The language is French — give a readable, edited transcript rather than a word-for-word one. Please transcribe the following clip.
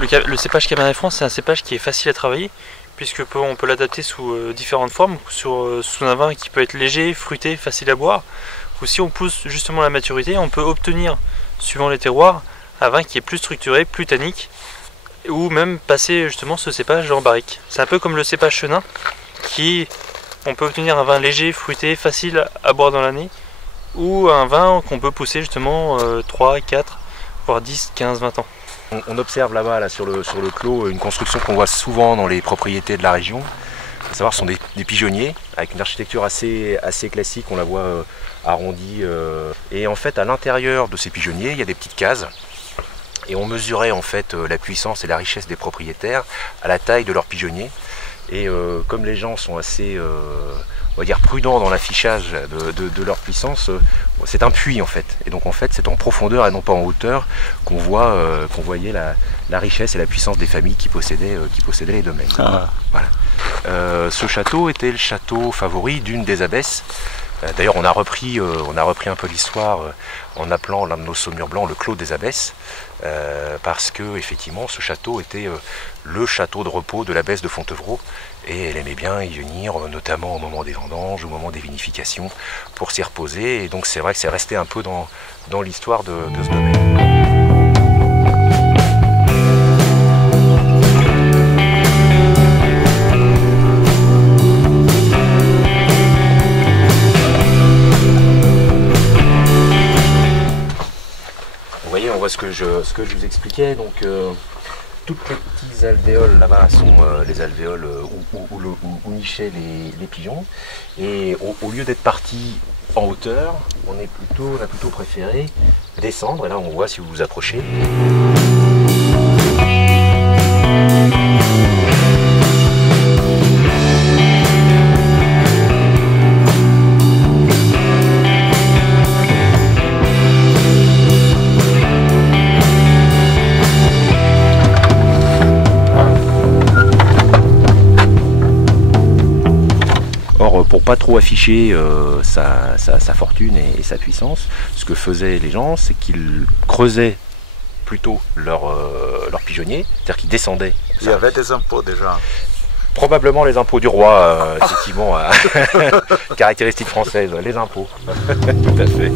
Le cépage Cabernet Franc, c'est un cépage qui est facile à travailler, puisque on peut l'adapter sous différentes formes, sous un vin qui peut être léger, fruité, facile à boire. Ou si on pousse justement la maturité, on peut obtenir, suivant les terroirs, un vin qui est plus structuré, plus tannique, ou même passer justement ce cépage en barrique. C'est un peu comme le cépage Chenin, on peut obtenir un vin léger, fruité, facile à boire dans l'année, ou un vin qu'on peut pousser justement 3, 4, voire 10, 15, 20 ans. On observe là-bas, sur le clos, une construction qu'on voit souvent dans les propriétés de la région. Il faut savoir, ce sont des pigeonniers avec une architecture assez classique, on la voit arrondie. Et en fait, à l'intérieur de ces pigeonniers, il y a des petites cases. Et on mesurait en fait la puissance et la richesse des propriétaires à la taille de leurs pigeonniers. Et comme les gens sont assez, on va dire, prudents dans l'affichage de leur puissance, c'est un puits en fait. Et donc en fait c'est en profondeur et non pas en hauteur qu'on voyait la richesse et la puissance des familles qui possédaient les domaines. Ah. Voilà. Ce château était le château favori d'une des abbesses. D'ailleurs on a repris un peu l'histoire en appelant l'un de nos saumures blancs le Clos des Abbesses, parce que effectivement ce château était le château de repos de l'abbesse de Fontevraud, et elle aimait bien y venir, notamment au moment des vendanges, au moment des vinifications, pour s'y reposer, et donc c'est vrai que c'est resté un peu dans l'histoire de ce domaine. Vous voyez, on voit ce que je vous expliquais, donc toutes les petites alvéoles là-bas sont les alvéoles où nichaient les pigeons, et au lieu d'être parti en hauteur, on a plutôt préféré descendre, et là on voit si vous vous approchez. Pour pas trop afficher sa fortune et sa puissance, ce que faisaient les gens, c'est qu'ils creusaient plutôt leur pigeonnier, c'est-à-dire qu'ils descendaient. Il y avait des impôts déjà. Probablement les impôts du roi, effectivement, caractéristique française, les impôts. Tout à fait.